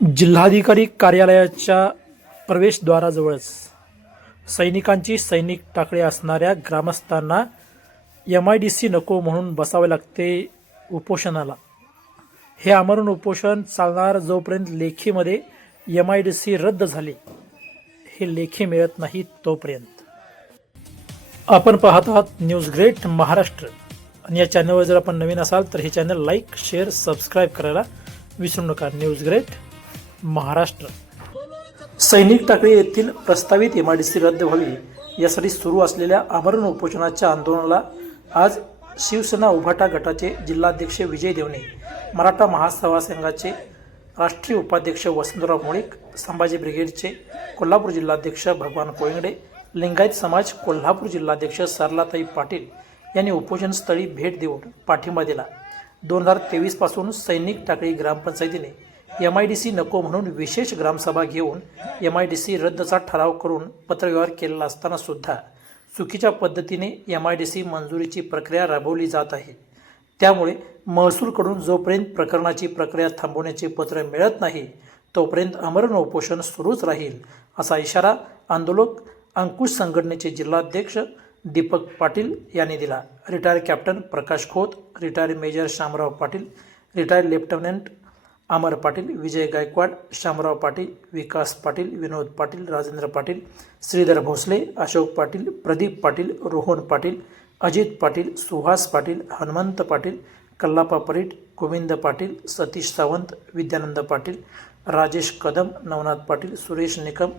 जिल्हाधिकारी कार्यालयाच्या प्रवेशद्वाराजवळच सैनिकांची सैनिक टाकळे असणाऱ्या ग्रामस्थांना MIDC नको म्हणून बसावे लागते उपोषणाला। हे आमरण उपोषण चालणार जोपर्यंत लेखीमध्ये MIDC रद्द झाले, हे लेखी मिळत नाही तोपर्यंत। आपण पाहत आहात न्यूज ग्रेट महाराष्ट्र आणि या चॅनलवर जर आपण नवीन असाल तर हे चॅनल लाईक, शेअर, सबस्क्राईब करायला विसरू नका। News great Maharashtra. सैनिक टाकळी येथील प्रस्तावित MIDC रद्द व्हावी यासाठी सुरू असलेल्या आमरण उपोषणाच्या आंदोलनाला आज शिवसेना उभाटा गटाचे जिल्हाध्यक्ष विजय देवणे, मराठा महासभा संघाचे राष्ट्रीय उपाध्यक्ष वसंतराव मोळीक, संभाजी ब्रिगेडचे कोल्हापूर जिल्हाध्यक्ष भगवान कोयंगडे, लिंगायत समाज कोल्हापूर जिल्हाध्यक्ष सरलाताई पाटील यांनी उपोषणस्थळी भेट देऊन पाठिंबा दिला। 2023 पासून सैनिक टाकळी ग्रामपंचायतीने MIDC नको म्हणून विशेष ग्रामसभा घेऊन MIDC रद्दचा ठराव करून पत्रव्यवहार केलेला असताना सुद्धा चुकीच्या पद्धतीने MIDC मंजुरीची प्रक्रिया राबवली जात आहे। त्यामुळे महसूलकडून जोपर्यंत प्रकरणाची प्रक्रिया थांबवण्याचे पत्र मिळत नाही तोपर्यंत आमरण उपोषण सुरूच राहील, असा इशारा आंदोलक अंकुश संघटनेचे जिल्हाध्यक्ष दीपक पाटील यांनी दिला। Retire captain Prakash Khot, retire major Shamrao Patil, retire lieutenant Amar Patil, Vijay Gaikwad, Shamrao Patil, Vikas Patil, Vinod Patil, Rajendra Patil, Shridhar Bhosale, Ashok Patil, Pradeep Patil, Rohan Patil, Ajit Patil, Suhas Patil, Hanumant Patil, Kallappa Parit, Govind Patil, Satish Sawant, Vidyanand Patil, Rajesh Kadam, Navnath Patil, Suresh Nikam,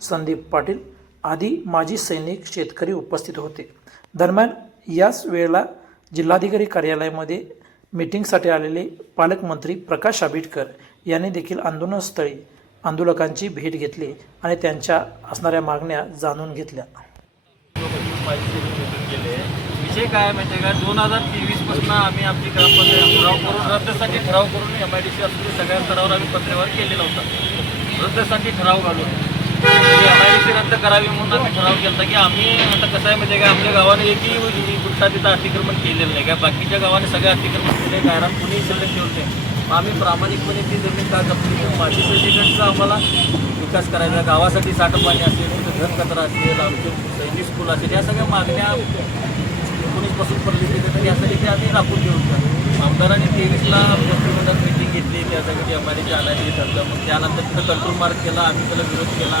Sandeep Patil आदी माजी सैनिक, शेतकरी उपस्थित होते। दरम्यान याच वेळेला जिल्हाधिकारी कार्यालयामध्ये मीटिंगसाठी आलेले पालकमंत्री प्रकाश आंबेडकर यांनी देखील आंदोलनस्थळी आंदोलकांची भेट घेतली आणि त्यांच्या असणाऱ्या मागण्या जाणून घेतल्या। विषय काय माहिती आहे का, 2023 पासून आम्ही आपली ग्रामपंचायत ठराव करून रद्दसाठी ठराव करून MIDC असलेल्या सगळ्या स्तरावर आम्ही पत्रव्यवहार केलेला होता। रद्दसाठी ठराव घालून MIDC रद्द करावी म्हणून आम्ही ठराव केला की आम्ही आता कसं आहे माहिती आहे का, आपल्या गावाने एकही गुट्टा तिथं अतिक्रमण केलेलं नाही का, बाकीच्या गावाने सगळे अतिक्रमण केले, गायरान कुणीही शिल्लक ठेवलं नाही। मग आम्ही प्रामाणिकपणे ती जमीन का जपली, माझी सैनिकांचा आम्हाला विकास करायचा, गावासाठी साठपाणी असेल, तिथं घर कचरा असेल, आमचे सैनिक स्कूल असेल, या सगळ्या मागण्या 19 पासून पडली तर यासाठी ते आम्ही राखून घेऊन आमदारांनी 23ला मंत्रिमंडळात मीटिंग घेतली, त्यासाठी MIDC आणायची ठरलं। मग त्यानंतर तिथं कंट्रोल मार्क केला, आम्ही त्याला विरोध केला,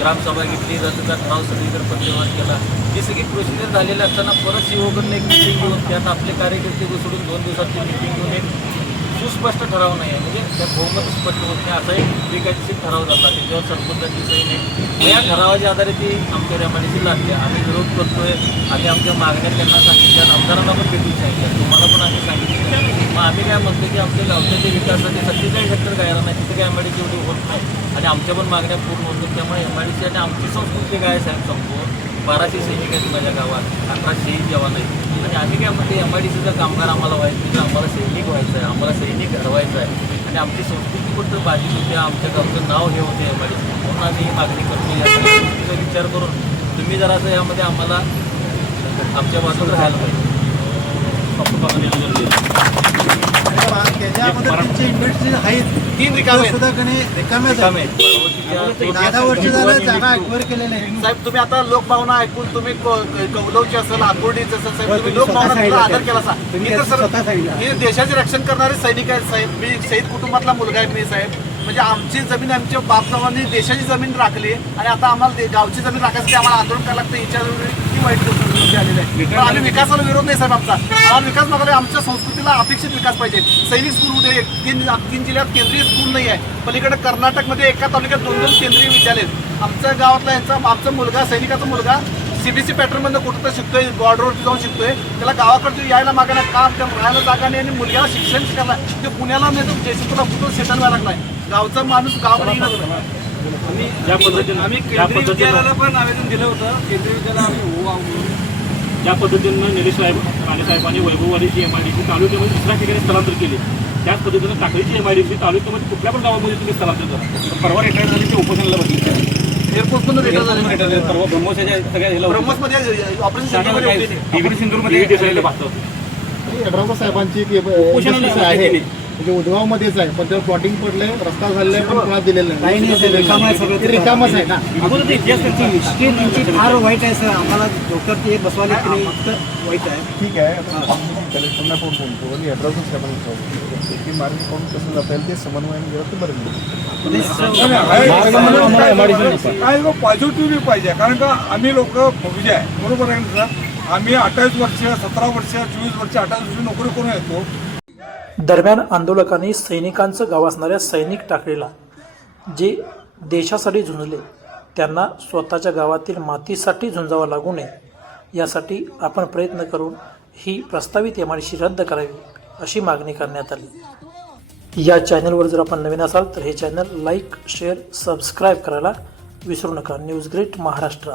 ग्रामसभा घेतली, रद्दचा ठराव सगळीकडे पत्रव्यवहार केला। ही सगळी प्रोसिजर झालेली असताना परत शिवकडनं एक मीटिंग घेऊन त्यात आपले कार्यकर्ते सोडून 2 दिवसाची मीटिंग घेऊन एक सुस्पष्ट ठराव नाही आहे, म्हणजे त्या बहुमत स्पष्ट होत नाही असा एक बेकायदेशीर ठराव झाला, त्याच्यावर सरपंचांची सही नाही। या ठरावाच्या आधारे ती आमच्या MIDC लागली। आम्ही विरोध करतोय, आम्ही आमच्या मागण्या त्यांना सांगितल्या, आमदारांना पण भेटून सांगितलं, तुम्हाला पण आम्ही सांगितलं। मग आम्ही काय म्हणतो की आमच्या गावच्या विकासासाठी 47 हेक्टर गायरान आहे, तिथे काय MIDC एवढी होत नाही आणि आमच्या पण मागण्या पूर्ण होतात। त्यामुळे MIDC आणि आमची संस्कृती काय साहेब संपवून 1200 सैनिक आहेत माझ्या गावात, 18 शहीद जवान आहेत आणि आम्ही काय म्हणते MIDCचा कामगार आम्हाला व्हायचं, आम्हाला सैनिक व्हायचं आहे, आम्हाला सैनिक घडवायचं आहे आणि आमची संस्कृती कुठं बाजी होते, आमच्या गावचं नाव हे होते MIDC, म्हणून आम्ही ही मागणी करतो। या सगळ्या गोष्टीचा विचार करून तुम्ही जरासं यामध्ये आम्हाला आमच्या बाजूला राहायला पाहिजे। तीन रिकामे साहेब, तुम्ही आता लोकभावना ऐकून तुम्ही कौलवची असेल, आकुर्डीच असेल साहेब, तुम्ही लोकभावना आदर केला साहेब। हे देशाचे रक्षण करणारे सैनिक आहेत साहेब, मी शहीद कुटुंबातला मुलगा आहे मी साहेब, म्हणजे आमची जमीन आमच्या बापसाहेबांनी देशाची जमीन राखली आणि आता आम्हाला गावची जमीन राखायसाठी आम्हाला आंदोलन करायला लागतं, याच्यावर किती वाईट गोष्ट आलेली आहे। पण आम्ही विकासाला विरोध नाही साहेब, आमचा विकास मागला, आमच्या संस्कृतीला अपेक्षित विकास पाहिजे। सैनिक स्कूल उद्या 3 जिल्ह्यात केंद्रीय स्कूल नाही आहे, पलीकडे कर्नाटकमध्ये एका तालुक्यात 2 केंद्रीय विद्यालय आहेत। आमच्या गावातला आमचा मुलगा, सैनिकाचा मुलगा CBC पॅटर्नमधनं कुठं तर शिकतोय, गॉडरोड जाऊन शिकतोय, त्याला गावाकडे यायला मागायला काम राहायला जागा नाही आणि मुलग्याला शिक्षण शिकायला ते पुण्याला नाही तर जयसिंगपूरला कुठं सेटल व्हायला लागलाय। गावचा माणूस गावाकडे आम्ही केंद्रीय विद्यालयाला पण आवेदन दिलं होतं, केंद्रीय विद्यालय आम्ही ज्या पद्धतीनं निलेश साहेब राणे साहेबांनी वैभववाडीची MIDC तालुक्यामध्ये दुसऱ्या ठिकाणी स्थलांतर केले, त्याच पद्धतीनं टाकळीची MIDC तालुक्यामध्ये कुठल्या पण गावामध्ये तुम्ही स्थलांतर करा। परवा रिटायर झाले ते उपोषणाला बसले, एअरपोर्ट पण रिटायर झाले, परवा ब्रह्मोसच्या सगळ्या ब्रह्मोसमध्ये ऑपरेशन सिंधूरमध्ये यड्रावकर साहेबांची आहे, म्हणजे उदगावमध्येच आहे पण त्यावर प्लॉटिंग पडलंय, रस्ता झालेला आहे पण कोणाला दिलेलं काही नाही सर, रिकामं आहे सगळं. ते रिकामच आहे ना. अगोदर ते इतिहास त्यांचा इतकी त्यांची फार वाईट आहे सर. आम्हाला डॉक्टर ते बसवाले की नाही इतकं वाईट आहे. ठीक आहे, आपण कलेक्टरला पण बोलतो आणि ॲड्रेसच साहेबांना विचारतो की मार्ग कोण कसं जाता येईल ते समन्वयाने गेलं तर बरं काय पॉझिटिव्हली पाहिजे, कारण का आम्ही लोक फौजी आहे, बरोबर आहे ना सर. आम्ही 28 वर्ष, 17 वर्ष, 24 वर्ष, 28 वर्ष नोकरी करून येतो. दरम्यान आंदोलकांनी सैनिकांचं गाव असणाऱ्या सैनिक टाकळीला जे देशासाठी झुंजले त्यांना स्वतःच्या गावातील मातीसाठी झुंजावं लागू नये यासाठी आपण प्रयत्न करून ही प्रस्तावित MIDC रद्द करावी अशी मागणी करण्यात आली. या चॅनलवर जर आपण नवीन असाल तर हे चॅनल लाईक, शेअर, सबस्क्राईब करायला विसरू नका. News great Maharashtra.